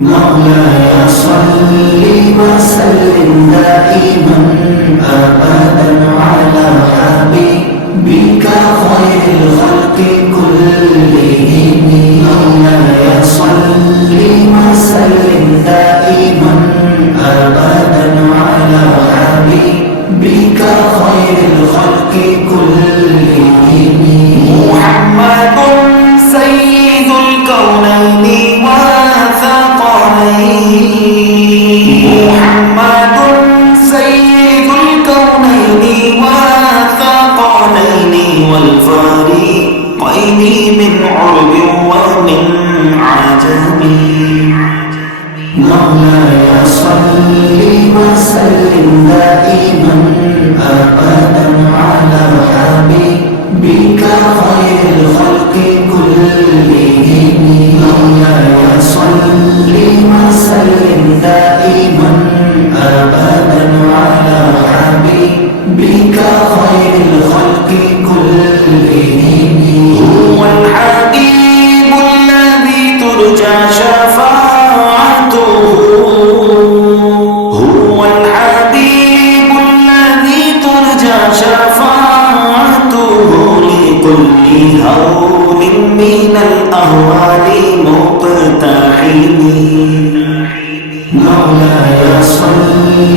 مولاي صل وسلم دائما أبدا على حبيبك خير الخلق كلهم. مولاي صل وسلم دائما أبدا على حبيبك خير الخلق كلهم. محمد سيد الكونين محمد سيد الكونين والثقلين والفريقين من عرب ومن عجم. مولاي صل وسلم دائما أبدا على حبيبك خير الخلق كلهم. مولاي صل وسلم دائما أبدا على حبيبك خير الخلق كلهم. هو الحبيب الذي ترجى شفاعته، هو الحبيب الذي ترجى شفاعته لكل هول من الأهوال مقتحم. مولاي صل